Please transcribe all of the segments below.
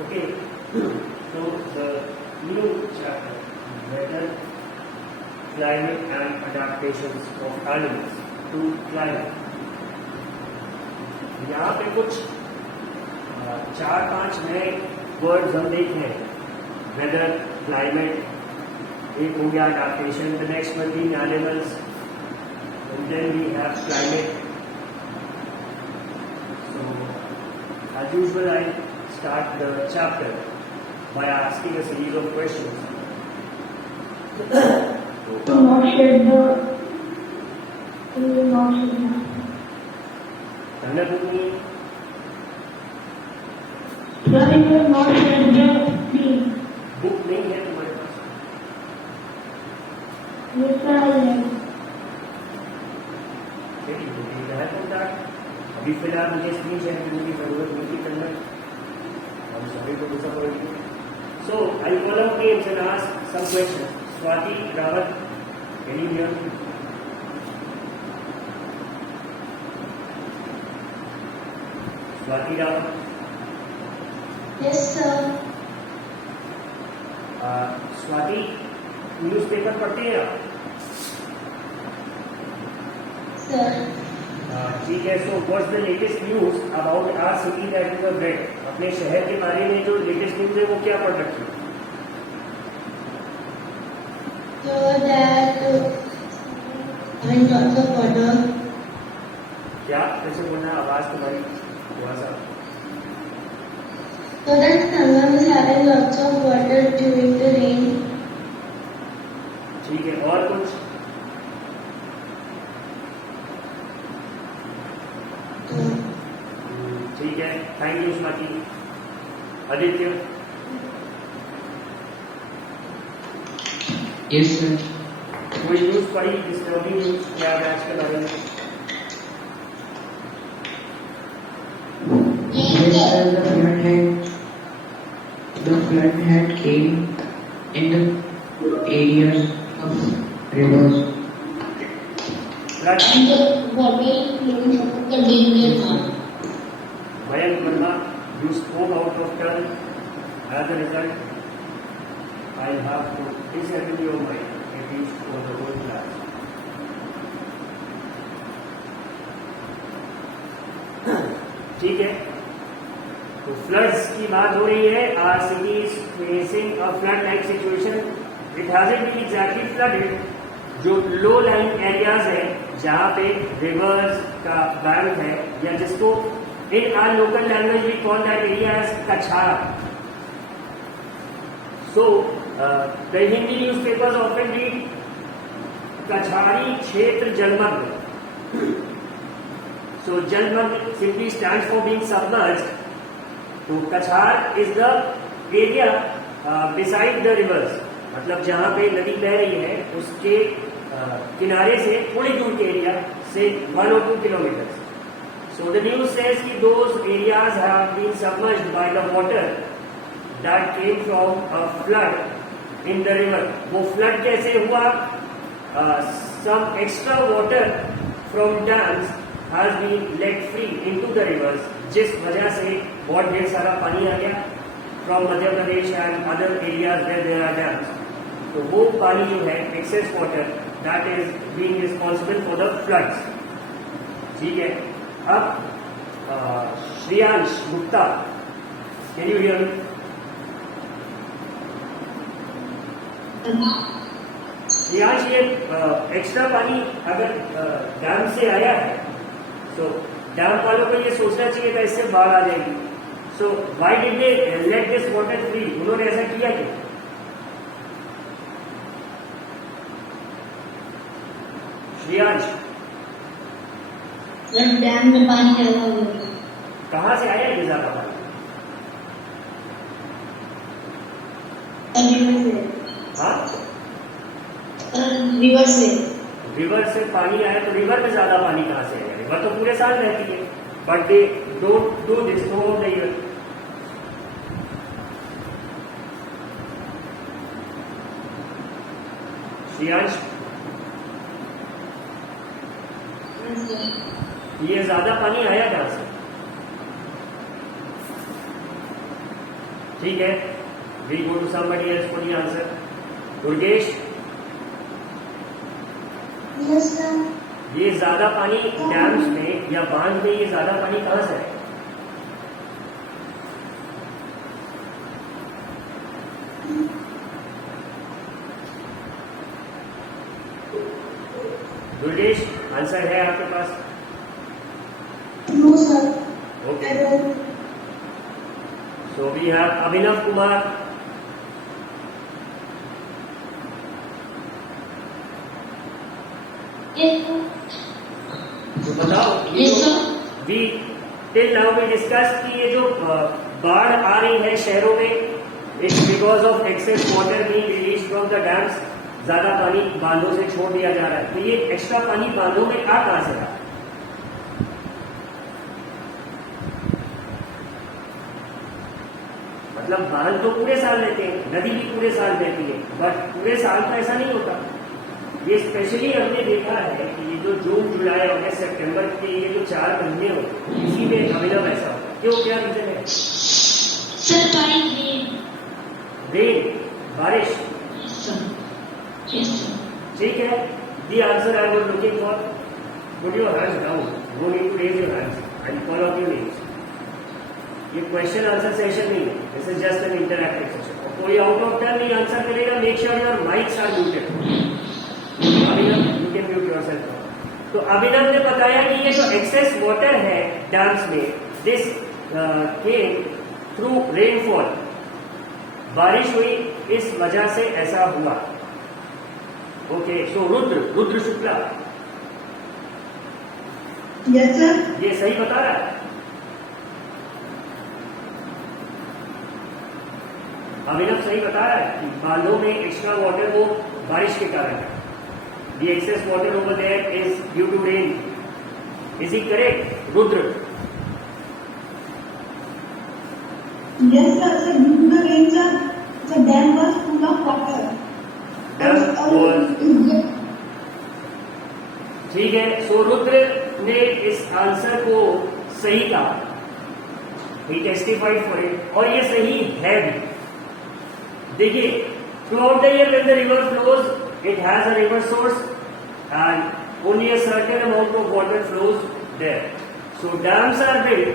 Okay, so the new chapter, weather, climate and adaptations of animals to climate. यहाँ पे कुछ 4-5 नए words हम देख रहे हैं. वेदर, क्लाइमेट, एक हो गया adaptation, the next one being animals, and then we have climate. So as usual, I start the chapter by asking a series of questions. Dhanapurni, book नहीं है तुम्हारे पास? अभी फिलहाल मुझे स्क्रीन शेयर करने की जरूरत नहीं थी करना. I'm sorry to disappoint you. So I'll call out names and ask some questions. Swati, Rawat, any here? Swati, Rawat. Yes, sir. Swati, newspaper पढ़ते हैं आप? Sir. ठीक है. So what's the latest news about our city that you have read? अपने शहर के बारे में जो लेटेस्ट न्यूज है वो क्या पढ़ रखी है? So that having lots of water. क्या कैसे बोलना? आवाज तुम्हारी थोड़ा सा. So that Sangam is having lots of water during the rain. ठीक है. और कुछ? ठीक है. Thank you Swati. Aditya? Yes sir. कोई न्यूज पढ़ी डिस्टर्बिंग न्यूज क्या है आज के बारे में? Yes sir, the flood had came in the areas of rivers. Flood. And the water flowing continued on. Mayank Verma, you spoke out of turn. As a result, I'll have to disable your mic, at least for the whole class. ठीक है. तो floods की बात हो रही है. Our city is facing a flood like situation. It hasn't been exactly flooded. जो low line areas है जहाँ पे रिवर्स का बैंक है, या जिसको in our local language we call that area as kachhara. So the Hindi newspapers often read कछारी क्षेत्र जलमग्न. सो जलमग्न simply stands for being submerged. तो कछार is the area beside the reverse. मतलब जहां पे नदी बह रही है उसके किनारे से थोड़ी दूर के एरिया से 1 or 2 kilometers. So the news says कि those areas have been submerged by the water that came from a flood in the river. वो flood कैसे हुआ? Some extra water from dams has been let free into the rivers, जिस वजह से बहुत ढेर सारा पानी आ गया from Madhya Pradesh and other areas where there are dams. तो वो पानी जो है excess water that is being responsible for the floods. ठीक है. अब Shreyansh Gupta, can you hear me? Shreyansh, ये एक्स्ट्रा पानी अगर डैम से आया है तो डैम वालों को ये सोचना चाहिए था इससे बाढ़ आ जाएगी. So why did they let this water free? उन्होंने ऐसा किया क्या? श्रेयांश, जब डैम में पानी ज्यादा हो गया. कहाँ से आया ये ज्यादा पानी? हाँ, रिवर से. रिवर से पानी आया तो रिवर में ज्यादा पानी कहाँ से आया? रिवर तो पूरे साल रहती है. But they don't do this through the year. Shreyansh, ये ज्यादा पानी आया कहाँ से? ठीक है, we go to somebody else for the answer. Durgesh, Yes, sir. ये ज्यादा पानी डैम्स में या बांध में, ये ज्यादा पानी कहां से है? दुर्गेश, आंसर है आपके पास? No, sir. Okay, I don't. So we have Abhinav Kumar. Yes, sir. तो बताओ. Yes, sir. We till now we discuss कि ये जो बाढ़ आ रही है शहरों में, it's because of excess water being release from the dams. ज्यादा पानी बांधों से छोड़ दिया जा रहा है. तो ये एक्स्ट्रा पानी बांधों में आ कहां से रहा? मतलब बांध तो पूरे साल लेते हैं, नदी भी पूरे साल बहती है, बट पूरे साल तो ऐसा नहीं होता. ये स्पेशली हमने देखा है कि ये जो जून, जुलाई, अगस्त, सितंबर के ये जो 4 महीने होते हैं, इसी में अभिनव ऐसा होता है. क्यों, क्या रीजन है? Sir, by rain. रेन, बारिश. Yes, sir. Yes, sir. ठीक है, the answer I was looking for. Put your hands down, no need to raise your hands and call out your names. ये क्वेश्चन आंसर सेशन नहीं है, this is just an interactive session. कोई out of turn नहीं answer करेगा, make sure your mics are muted. Abhinav, you can mute yourself. तो अभिनव ने बताया कि ये जो एक्सेस वाटर है डैम्स में, दिस केम थ्रू रेनफॉल. बारिश हुई, इस वजह से ऐसा हुआ. ओके, सो रुद्र शुक्ला, Yes, sir. ये सही बता रहा है? अभिनव सही बता रहा है कि बांधों में एक्स्ट्रा वाटर वो बारिश के कारण है. The excess water over there is due to rain. Is he correct, Rudra? Yes, sir. So due to the rain, sir, the dam was full of water. Dam was. ठीक है, सो रुद्र ने इस answer को सही कहा. He testified for it, और ये सही है भी. देखिए, throughout the year when the river flows, it has a river source and only a certain amount of water flows there. So dams are built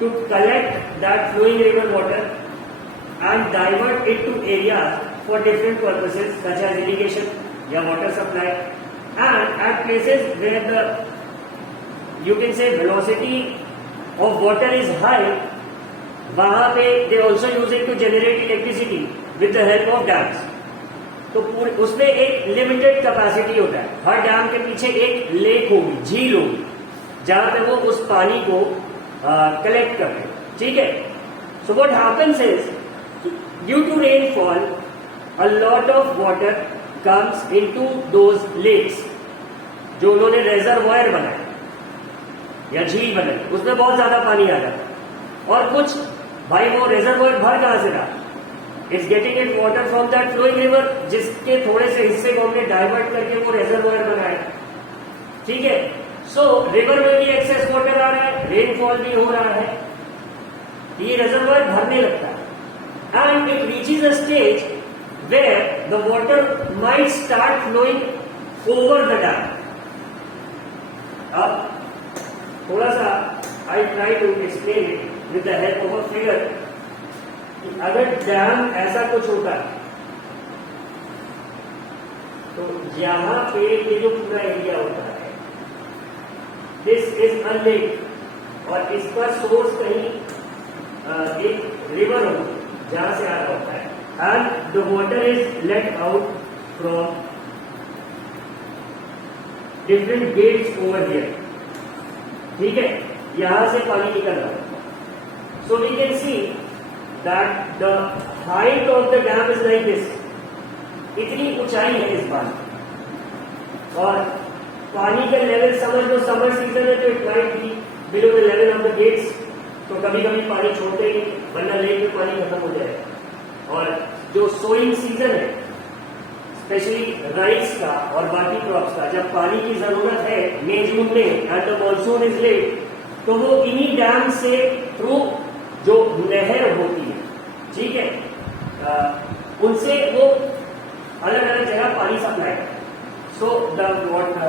to collect that flowing river water and divert it to areas for different purposes such as irrigation or water supply, and at places where the, you can say, velocity of water is high, वहां पे they also use it to generate electricity with the help of dams. तो उसमें एक limited capacity होता है. हर dam के पीछे एक लेक होगी, झील होगी, जहां पे वो उस पानी को कलेक्ट करते हैं. ठीक है, so what happens is due to rainfall a lot of water comes into those lakes. जो उन्होंने रेजरवॉयर बनाए या झील बनाई, उसमें बहुत ज्यादा पानी आ जाता है. और कुछ, भाई वो रेजरवॉयर भर कहां से रहा? It's getting it water from that flowing river, जिसके थोड़े से हिस्से को हमने डाइवर्ट करके वो रेजरवॉयर बनाया. ठीक है, सो रिवर में भी एक्सेस वाटर आ रहा है, रेनफॉल भी हो रहा है, ये रेजरवॉयर भरने लगता है, and it reaches a stage where the water might start flowing over the dam. अब थोड़ा सा I try to explain it with the help of a figure. अगर डैम ऐसा कुछ होता है तो यहां पे ये जो पूरा एरिया होता है, दिस इज अ लेक, और इसका सोर्स कहीं एक रिवर हो जहां से आ रहा होता है, and the water is let out from different gates over here. ठीक है, यहां से पानी निकल रहा है. So we can see that the height of the dam is like this. इतनी ऊंचाई है इस बार, और पानी का लेवल समझ लो, समर सीजन है तो it might be below the level of the gates. तो कभी कभी पानी छोड़ते ही, वरना लेक में पानी खत्म हो जाएगा. और जो सोइंग सीजन है, स्पेशली राइस का और बाकी क्रॉप्स का, जब पानी की जरूरत है मई जून में and the monsoon is late, तो वो इन्हीं डैम से थ्रू जो नहर होती है, ठीक है, उनसे वो अलग अलग जगह पानी supply. So the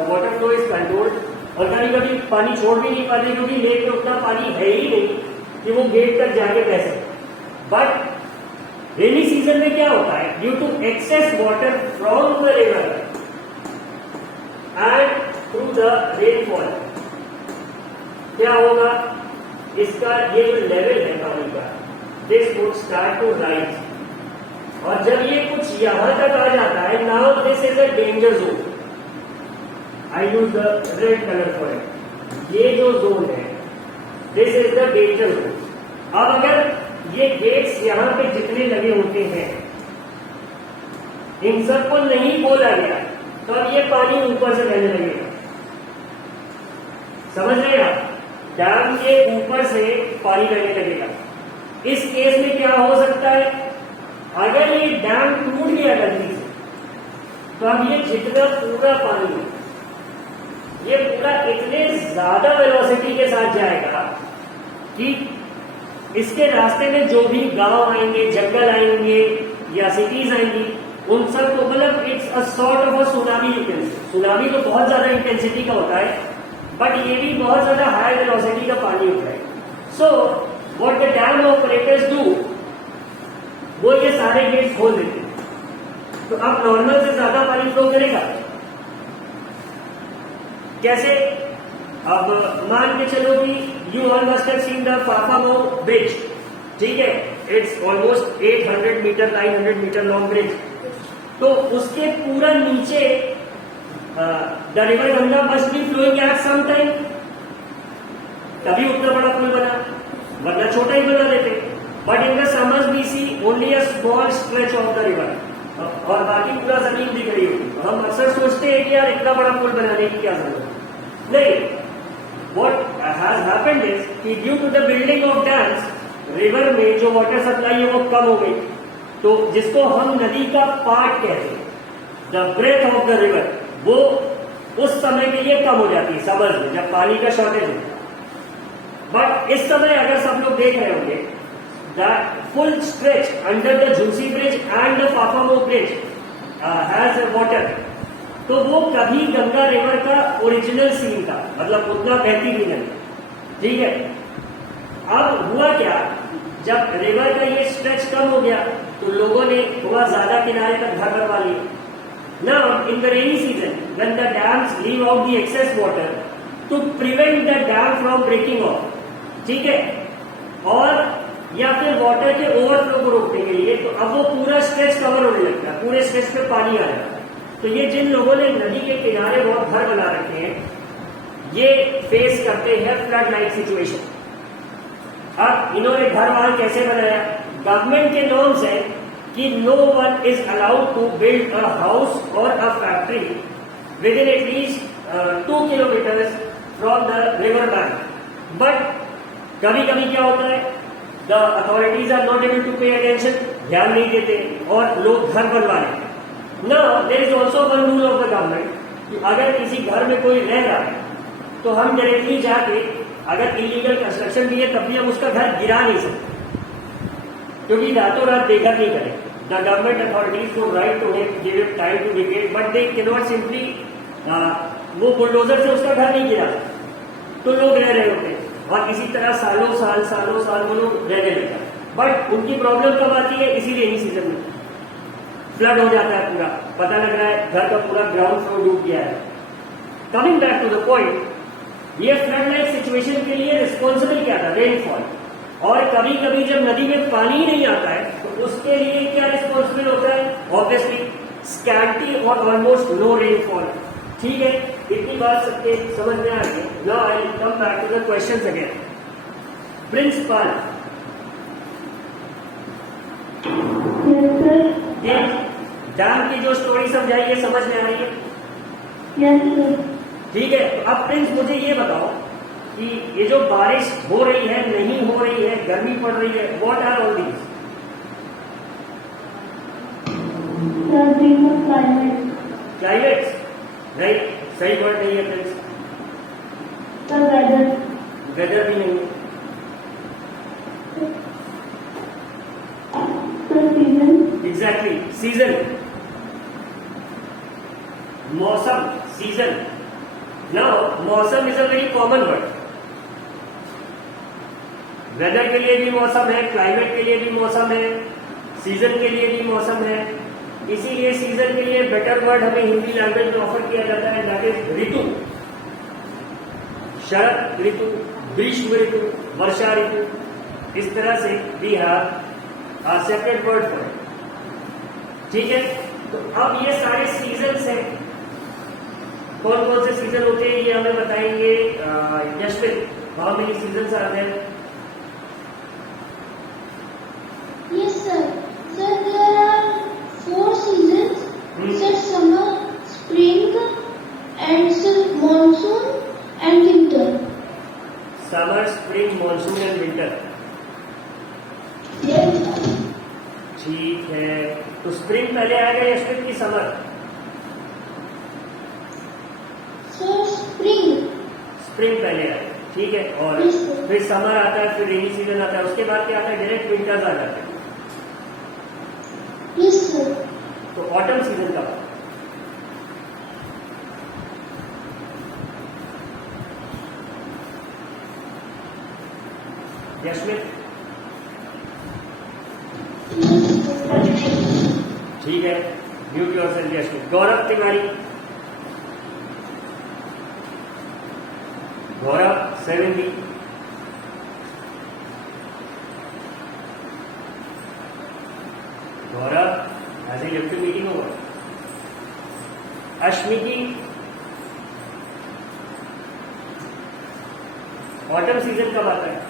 water flow is controlled. और कभी कभी पानी छोड़ भी नहीं पाते क्योंकि लेक में उतना पानी है ही नहीं कि वो गेट तक जाके बह सके। बट रेनी सीजन में क्या होता है, due to excess water from the river and through the rainfall, क्या होगा, इसका ये जो लेवल है पानी का, this would start to rise. और जब ये कुछ यहां तक आ जाता है, now this is a danger zone. I use the red colour for it. ये जो जोन है, this is the danger zone. अब अगर ये गेट्स यहां पे जितने लगे होते हैं, इन सबको नहीं खोला गया तो अब ये पानी ऊपर से बहने लगेगा। समझ रहे हैं आप, डैम के ऊपर से पानी बहने लगेगा। इस केस में क्या हो सकता है, अगर ये डैम टूट गया गलती से, तो अब ये जितना पूरा पानी है, ये पूरा इतने ज्यादा वेलोसिटी के साथ जाएगा कि इसके रास्ते में जो भी गांव आएंगे, जंगल आएंगे या सिटीज आएंगी, उन सब को, मतलब it's a sort of a tsunami. Tsunami तो बहुत ज्यादा इंटेंसिटी का होता है, बट ये भी बहुत ज्यादा हाई वेलोसिटी का पानी होता है। So what the dam operators do, वो ये सारे गेट्स खोल देते हैं। तो अब नॉर्मल से ज्यादा पानी फ्लो करेगा। कैसे, अब मान के चलो कि you all must have seen the Phaphamau bridge, ठीक है, it's almost 800 metre 900 metre long bridge. तो उसके पूरा नीचे the river Ganga must be flowing at some time, तभी उतना बड़ा पुल बना, वरना छोटा ही बना देते। But in the summers we see only a small stretch of the river, और बाकी पूरा जमीन दिख रही होती। तो हम अक्सर सोचते हैं कि यार इतना बड़ा पुल बनाने की क्या जरूरत है। नहीं, what has happened is कि due to the building of dams, river में जो वाटर सप्लाई है वो कम हो गई। तो जिसको हम नदी का पार्ट कहते हैं, the breadth of the river, वो उस समय के लिए कम हो जाती है समर्स में, जब पानी का शॉर्टेज होता है। बट इस समय अगर सब लोग देख रहे होंगे, that full stretch under the Jhusi bridge and the Phaphamau bridge has water, तो वो कभी गंगा रिवर का ओरिजिनल सीन था, मतलब उतना बहती भी नहीं, ठीक है। अब हुआ क्या, जब रिवर का ये स्ट्रेच कम हो गया तो लोगों ने थोड़ा ज्यादा किनारे तक घर बनवा लिए। Now in the rainy season when the dams leave out the excess water to prevent the dam from breaking off, ठीक है, और या फिर वाटर के ओवरफ्लो को रोकने के लिए, तो अब वो पूरा स्ट्रेच कवर होने लगता है, पूरे स्ट्रेच पे पानी आ जाता है। तो ये जिन लोगों ने नदी के किनारे बहुत घर बना रखे हैं, ये फेस करते हैं फ्लड लाइक सिचुएशन। अब इन्होंने घर वहां कैसे बनाया, गवर्नमेंट के नॉर्म्स है कि no one is allowed to build a house और a factory within at least 2 kilometres from the river bank. But कभी कभी क्या होता है, the authorities are not able to pay attention, ध्यान नहीं देते और लोग घर बनवा लेते हैं। Now, there is also one rule of the government कि अगर किसी घर में कोई रह रहा है तो हम डायरेक्टली जाके, अगर इलीगल कंस्ट्रक्शन भी है तब भी हम उसका घर गिरा नहीं सकते, क्योंकि रातों रात देखा नहीं करें। द गवर्नमेंट अथॉरिटीज को right to give it time to vacate, but they can not simply वो बुलडोजर से उसका घर नहीं गिरा सकते। तो लोग रह रहे होते हैं और इसी तरह सालों साल वो लोग रहने लगते हैं। बट उनकी प्रॉब्लम कब आती है, इसी रेनी सीजन में फ्लड हो जाता है, पूरा पता लग रहा है घर का पूरा ग्राउंड फ्लोर डूब गया है। Coming back to the point, ये फ्लड लाइक सिचुएशन के लिए रिस्पॉन्सिबल क्या था, रेनफॉल। और कभी कभी जब नदी में पानी ही नहीं आता है तो उसके लिए क्या रिस्पॉन्सिबल होता है, ऑब्वियसली स्कैंटी और ऑलमोस्ट नो रेनफॉल, ठीक है। इतनी बात सबके समझ में आ गई। Now I will come back to the questions again. Principal, dam की जो स्टोरी समझाई है समझ में आ रही है? Yes sir. ठीक है, तो अब प्रिंस मुझे ये बताओ कि ये जो बारिश हो रही है, नहीं हो रही है, गर्मी पड़ रही है, what are all these? Climate. Climates, right, सही वर्ड नहीं है प्रिंस। Sir weather. वेदर भी नहीं है। एग्जैक्टली, सीजन, मौसम, सीजन. नाउ मौसम is a very common word. Weather के लिए भी मौसम है, क्लाइमेट के लिए भी मौसम है, सीजन के लिए भी मौसम है. इसीलिए सीजन के लिए बेटर वर्ड हमें हिंदी लैंग्वेज में ऑफर किया जाता है, दैट इज ऋतु. शरद ऋतु, ग्रीष्म ऋतु, वर्षा ऋतु. इस तरह से we have a separate word for it. ठीक है, तो अब ये सारे सीजन्स हैं. कौन कौन से सीजन होते हैं ये हमें बताएंगे Yashvin. How many seasons are there? Yes, sir. Sir, there are 4 seasons. Sir, summer, spring, and sir, monsoon and winter. Summer, spring, monsoon and winter. Yes. ठीक है, तो स्प्रिंग पहले आएगा यशविन की समर? Sir, spring. स्प्रिंग पहले आएगा, ठीक है. और Yes, sir. फिर समर आता है, फिर रेनी सीजन आता है, उसके बाद क्या आता है? डायरेक्ट विंटर्स आ जाते हैं. Yes, sir. तो ऑटम सीजन का यशविन. Yes, sir. ठीक है, म्यूट योरसेल्फ यशविन. गौरव तिवारी. गौरव 7B. गौरव आज ही लेफ्ट मीटिंग होगा. अश्मिकी. ऑटम सीजन कब आता है?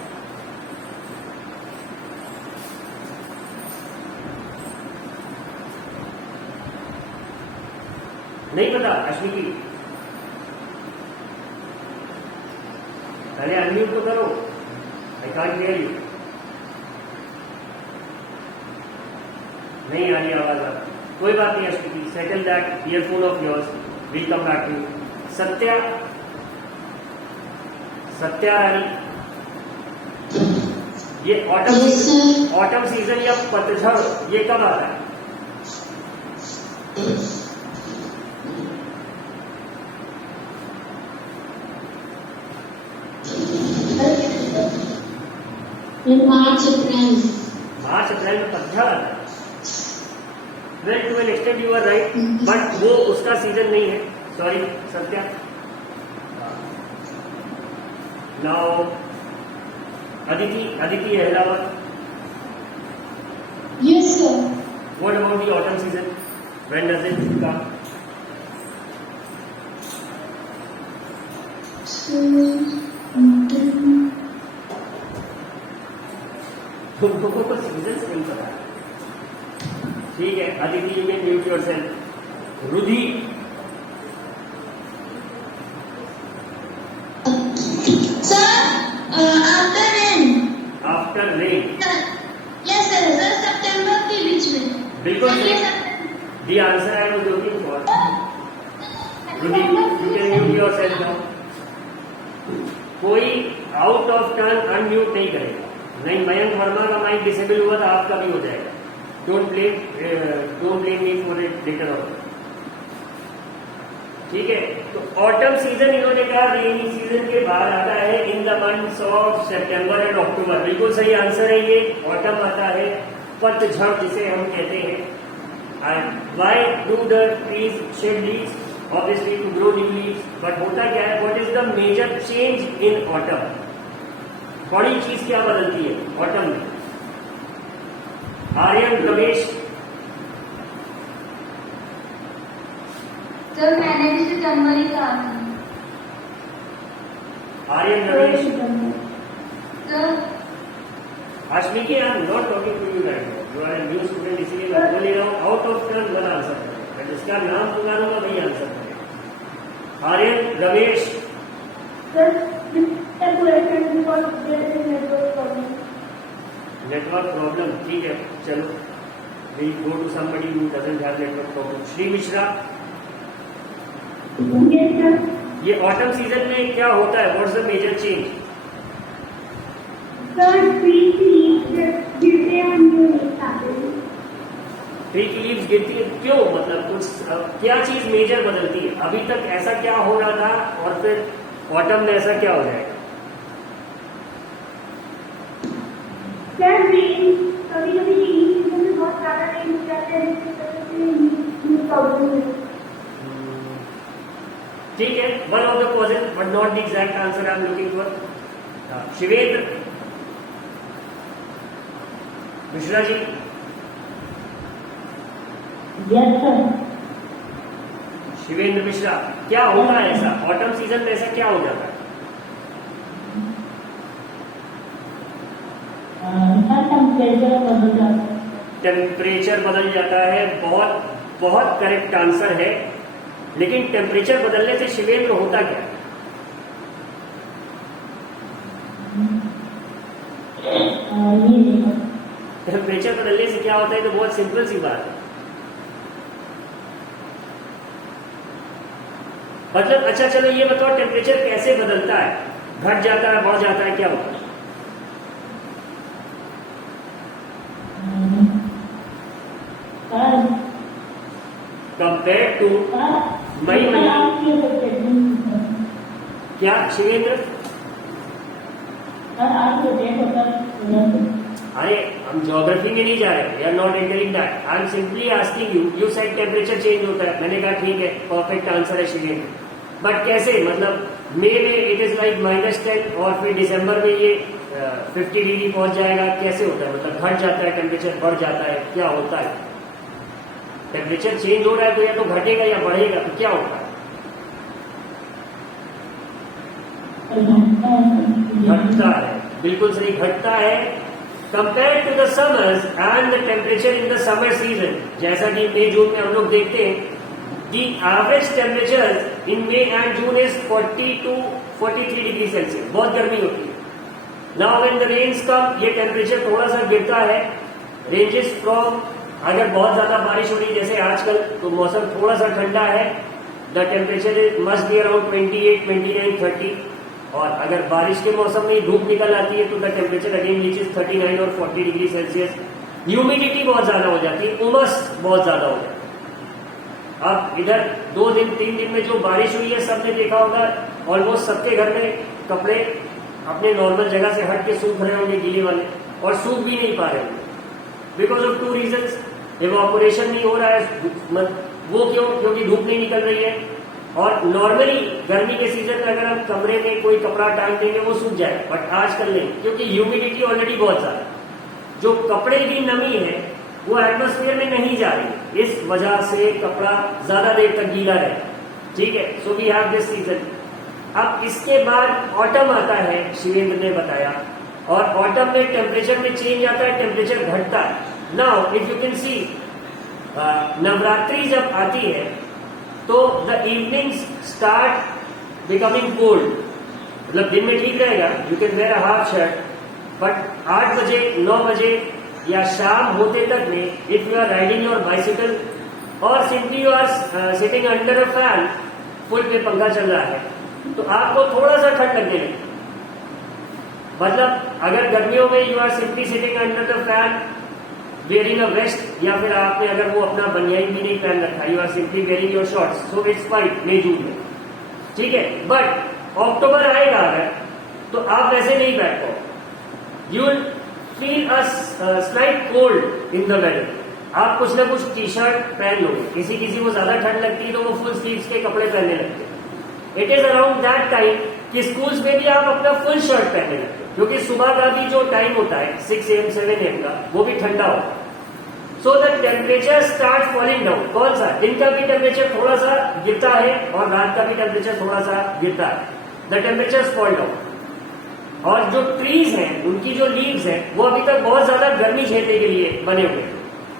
नहीं पता अश्मिकी? पहले अनम्यूट तो करो. I can't hear you. नहीं आ रही आवाज आ. कोई बात नहीं Ashwini, settle that earphone of yours, will come back to. Satya. Satya Rani. ये ऑटम सीजन या पतझड़ ये कब आता है? March, April. मार्च अप्रैल में पतझड़ आता है. Well to an extent you are right, but वो उसका सीजन नहीं है. Sorry Satya. Now Aditi Ahlawat. Yes, sir. What about the autumn season? When does it come? तुम लोगों को सीजन नहीं पता. ठीक है, Aditi you can mute yourself. Rudhi. Sir, after rain. After rain. Yes, sir. Sir, September के बीच में. बिल्कुल Sir, सही. ये September. The answer I was looking for. Rudy, you can mute yourself now. कोई आउट ऑफ टर्न अनम्यूट नहीं करेगा. नहीं, मयंक वर्मा का माइक डिसेबल हुआ था, आपका भी हो जाएगा. Don't blame me for it later on. ठीक है, तो ऑटम सीजन इन्होंने कहा रेनी सीजन के बाद आता है इन द मंथ्स ऑफ सितंबर एंड अक्टूबर. बिल्कुल सही आंसर है ये. ऑटम आता है पतझड़ जिसे हम कहते हैं. Why do the trees shed leaves? Obviously to grow new leaves. But होता क्या है? What is the major change in autumn? बड़ी चीज क्या बदलती है ऑटम में? आर्यन रमेश. Sir, मैंने भी सितंबर ही कहा था. Aryan Ramesh. Sir, Ashmiki, I am not talking to you right now. You are a new student, इसीलिए मैं बोल रहा हूँ. Out of turn one answer करेगा. मैं जिसका नाम पुकारूंगा वही आंसर करेगा. Aryan Ramesh. sir, network problem. Network problem. ठीक है, चलो we go to somebody who doesn't have network problem. Shri Mishra. Yes, sir. ये ऑटम सीजन में क्या होता है? What's the major change? Sir, trees leaves गिरते हैं, new leaves आते हैं. ट्री की लीव्स गिरती है क्यों, मतलब कुछ क्या चीज मेजर बदलती है? अभी तक ऐसा क्या हो रहा था और फिर ऑटम में ऐसा क्या हो जाएगा? सर कभी कभी सीजन में बहुत ज्यादा रेन हो जाता है जिसकी वजह से प्रॉब्लम है। ठीक है, one of the causes but not the exact answer I am looking for. Shivendra Mishra ji. Yes sir. Shivendra Mishra, क्या होता है ऐसा ऑटम सीजन में, ऐसा क्या हो जाता है? टेम्परेचर बदल जाता है। टेम्परेचर बदल जाता है, बहुत बहुत करेक्ट आंसर है। लेकिन टेम्परेचर बदलने से शिवेंद्र होता क्या है? टेम्परेचर बदलने से क्या होता है? तो बहुत सिंपल सी बात है, मतलब अच्छा चलो ये बताओ टेम्परेचर कैसे बदलता है? घट जाता है, बढ़ जाता है, क्या होता है? कंपेयर टू मई महीने। क्या शिवेंद्र? अरे हम ज्योग्राफी में नहीं जा रहे, we are not entering that. I am simply asking you, you said temperature change होता है, मैंने कहा ठीक है, परफेक्ट आंसर है शिवेंद्र। बट कैसे, मतलब मई में इट इज लाइक -10 और फिर दिसंबर में ये 50 डिग्री पहुंच जाएगा, कैसे होता है? मतलब घट जाता है, टेम्परेचर बढ़ जाता है, क्या होता है? टेम्परेचर चेंज हो रहा है तो या तो घटेगा या बढ़ेगा, तो क्या होता है? घटता है, बिल्कुल सही, घटता है। Compare to the summers and the temperature in the summer season, जैसा कि मई जून में हम लोग देखते हैं, the average temperature in May and June is 40 to 43 degree Celsius, बहुत गर्मी होती है। Now when the rains come, ये टेम्परेचर थोड़ा सा गिरता है, रेंजेस फ्रॉम, अगर बहुत ज्यादा बारिश हो रही है जैसे आजकल, तो मौसम थोड़ा सा ठंडा है, the temperature is must be around 28, 29, 30। और अगर बारिश के मौसम में धूप निकल आती है तो द टेम्परेचर अगेन रीचेस 39 और 40 डिग्री सेल्सियस। ह्यूमिडिटी बहुत ज्यादा हो जाती है, उमस बहुत ज्यादा हो जाती है। अब इधर 2 दिन 3 दिन में जो बारिश हुई है, सबने देखा होगा, ऑलमोस्ट सबके घर में कपड़े अपने नॉर्मल जगह से हट के सूख रहे होंगे, गीले वाले, और सूख भी नहीं पा रहे होंगे बिकॉज ऑफ 2 रीजंस। इवापोरेशन नहीं हो रहा है, वो क्यों? क्योंकि धूप नहीं निकल रही है। और नॉर्मली गर्मी के सीजन में अगर हम कमरे में कोई कपड़ा टांग देंगे वो सूख जाए, बट आजकल नहीं, क्योंकि ह्यूमिडिटी ऑलरेडी बहुत ज्यादा, जो कपड़े की नमी है वो एटमोस्फेयर में नहीं जा रही, इस वजह से कपड़ा ज्यादा देर तक गीला रहे। ठीक है, so we have this season. अब इसके बाद ऑटम आता है, शिवेंद्र ने बताया, और ऑटम में टेम्परेचर में चेंज आता है, टेम्परेचर घटता है। Now if you can see, Navratri जब आती है तो the evenings start becoming cold, मतलब दिन में ठीक रहेगा, you can wear a half shirt, but 8 बजे 9 बजे या शाम होते तक में, if you are riding your bicycle और simply you are sitting under a fan, full पे पंखा चल रहा है, तो आपको थोड़ा सा ठंड लगने लगेगी। मतलब अगर गर्मियों में you are simply sitting under the fan wearing a vest, या फिर आपने अगर वो अपना बनियान भी नहीं पहन रखा, you are simply wearing your shorts, so it's fine मई जून में, ठीक है। बट अक्टूबर आएगा अगर, तो आप वैसे नहीं बैठ पाओ, you will feel a slight cold in the weather. आप कुछ ना कुछ टी शर्ट पहन लोगे, किसी किसी को ज्यादा ठंड लगती है तो वो फुल स्लीव्स के कपड़े पहनने लगते हैं। It is around that time कि स्कूल्स में भी आप अपना फुल शर्ट पहनने लगते हो, क्योंकि सुबह का भी जो टाइम होता है 6 AM 7 AM का, वो भी ठंडा होता है। So the temperature start falling down. कौन सा? दिन का भी टेम्परेचर थोड़ा सा गिरता है और रात का भी टेम्परेचर थोड़ा सा गिरता है, द टेम्परेचर फॉल डाउन। और जो ट्रीज हैं, उनकी जो लीव्स हैं, वो अभी तक बहुत ज्यादा गर्मी झेलने के लिए बने हुए हैं।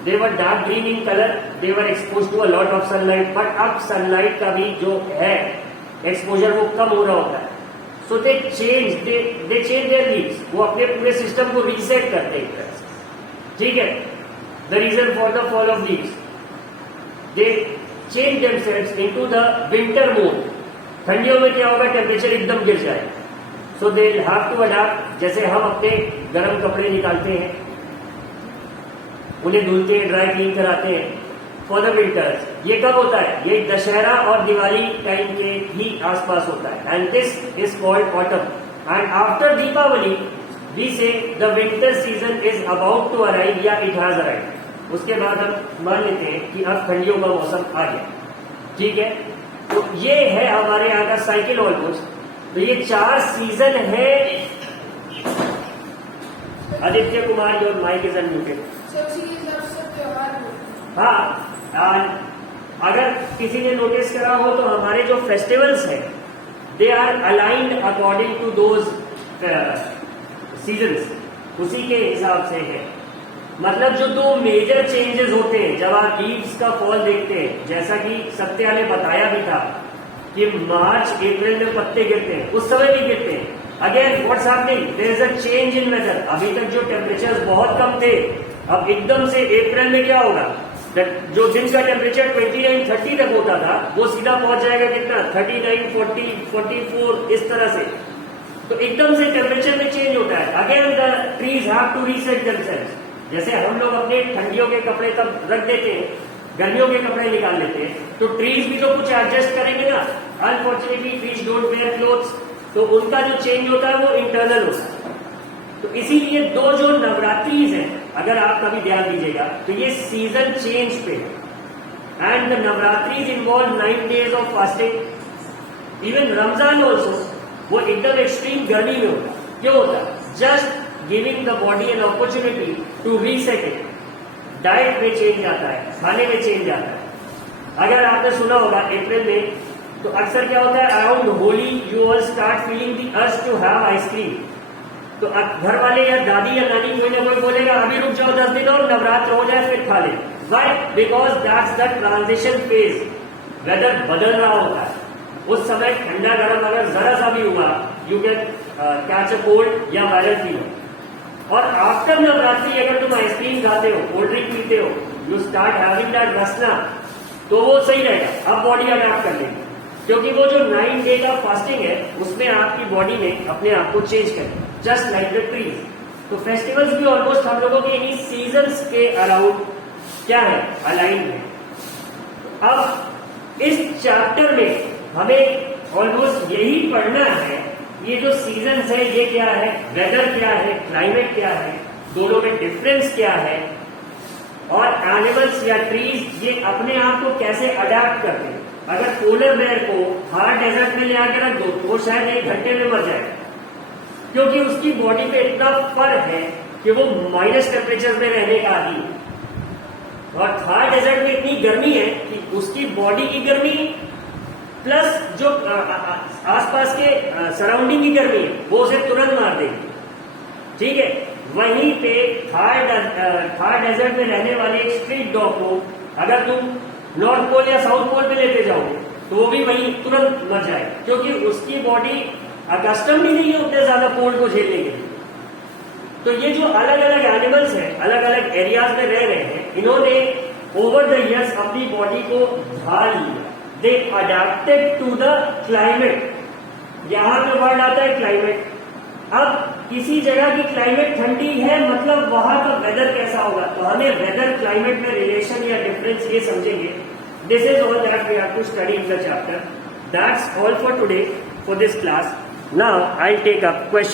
They were dark green in colour, they were expose to a lot of sunlight, but अब सनलाइट का भी जो है एक्सपोजर वो कम हो रहा होता है। सो दे चेंज देयर लीव्स, वो अपने पूरे सिस्टम को रीसेट करते हैं, ठीक है। The reason for the fall of leaves, they change themselves into the winter mode. ठंडियों में क्या होगा? टेम्परेचर एकदम गिर जाएगा, so they have to adapt. जैसे हम अपने गर्म कपड़े निकालते हैं, उन्हें धुलते हैं, ड्राई क्लीन कराते हैं फॉर द विंटर्स। ये कब होता है? ये दशहरा और दिवाली टाइम के ही आसपास होता है। And this is called autumn. And after Deepavali we say the winter season is about to arrive या इट हैज अराइव। उसके बाद हम मान लेते हैं कि अब ठंडियों का मौसम आ गया, ठीक है। तो ये है हमारे यहाँ का साइकिल ऑलमोस्ट। तो ये 4 सीजन है। Aditya Kumar, your mic is unmuted. हाँ, अगर किसी ने नोटिस करा हो तो हमारे जो फेस्टिवल्स हैं they are aligned according to those seasons, उसी के हिसाब से है। मतलब जो 2 मेजर चेंजेस होते हैं जब आप लीव्स का फॉल देखते हैं, जैसा कि सत्या ने बताया भी था कि मार्च अप्रैल में पत्ते गिरते हैं, उस समय भी गिरते हैं। Again what's happening, there is a change in weather. अभी तक जो टेम्परेचर बहुत कम थे, अब एकदम से अप्रैल में क्या होगा? जो दिन का टेम्परेचर 29-30 तक होता था वो सीधा पहुंच जाएगा कितना? 39, 40, 44, इस तरह से। तो एकदम से टेम्परेचर में चेंज होता है। Again the trees have to reset themselves. जैसे हम लोग अपने ठंडियों के कपड़े तब रख देते हैं, गर्मियों के कपड़े निकाल लेते हैं, तो ट्रीज भी तो कुछ एडजस्ट करेंगे ना। Unfortunately trees don't wear clothes, तो उनका जो चेंज होता है वो इंटरनल होता है। तो इसीलिए 2 जो नवरात्रीज हैं, अगर आप कभी ध्यान दीजिएगा तो ये सीजन चेंज पे है। And the Navratris involve 9 days of fasting. Even Ramzan also वो एकदम एक्सट्रीम गर्मी में होता है। क्यों होता है? Just giving the body an opportunity to reset it. Diet में चेंज आता है, खाने में चेंज आता है। अगर आपने सुना होगा अप्रैल में तो अक्सर क्या होता है, around Holi you all start feeling the urge to have ice cream. तो घर वाले या दादी या नानी कोई ना कोई बोलेगा अभी रुक जाओ 10 दिन और नवरात्र हो जाए फिर खा ले। Why? Because that's the transition phase. Weather बदल रहा होता है उस समय, ठंडा गर्म अगर जरा सा भी हुआ you can catch a cold या वायरल फीवर। और आफ्टर नवरात्रि अगर तुम आइसक्रीम खाते हो, कोल्ड ड्रिंक पीते हो, यू स्टार्ट हैविंग दैट रसना, तो वो सही रहेगा। अब बॉडी अडैप्ट कर लेगी, क्योंकि वो जो 9 day का फास्टिंग है उसमें आपकी बॉडी ने अपने आप को चेंज कर दिया, जस्ट लाइक द ट्रीज। तो फेस्टिवल्स भी ऑलमोस्ट हम लोगों के इन्हीं सीजन्स के अराउंड क्या है, अलाइन है। अब इस चैप्टर में हमें ऑलमोस्ट यही पढ़ना है, ये जो सीजन्स है ये क्या है, वेदर क्या है, क्लाइमेट क्या है, दोनों में डिफरेंस क्या है, और एनिमल्स या ट्रीज ये अपने आप को कैसे अडेप्ट करते हैं। अगर पोलर बेयर को हार्ड डेजर्ट में ले आकर रख दो तो वो शायद 1 घंटे में मर जाएगा, क्योंकि उसकी बॉडी पे इतना फर है कि वो माइनस टेम्परेचर में रहने का आदी है। और थार डेजर्ट में इतनी गर्मी है कि उसकी बॉडी की गर्मी प्लस जो आसपास के सराउंडिंग की गर्मी है वो उसे तुरंत मार देगी, ठीक है। वहीं पे थार डेजर्ट में रहने वाले एक स्ट्रीट डॉग को अगर तुम नॉर्थ पोल या साउथ पोल पे लेते जाओगे तो वो भी वहीं तुरंत मर जाएगा, क्योंकि उसकी बॉडी अकस्टम भी नहीं है उतने ज्यादा कोल्ड को झेलने के लिए। तो ये जो अलग अलग एनिमल्स हैं, अलग अलग एरियाज में रह रहे हैं, इन्होंने ओवर द ईयर्स अपनी बॉडी को ढाल लिया। दे अडेप्टेड टू द क्लाइमेट। यहां पे वर्ड आता है क्लाइमेट। अब किसी जगह की क्लाइमेट ठंडी है, मतलब वहां का वेदर कैसा होगा, तो हमें वेदर क्लाइमेट में रिलेशन या डिफरेंस ये समझेंगे। This is all that we have to study in the chapter. That's all for today for this class. Now I'll take up questions.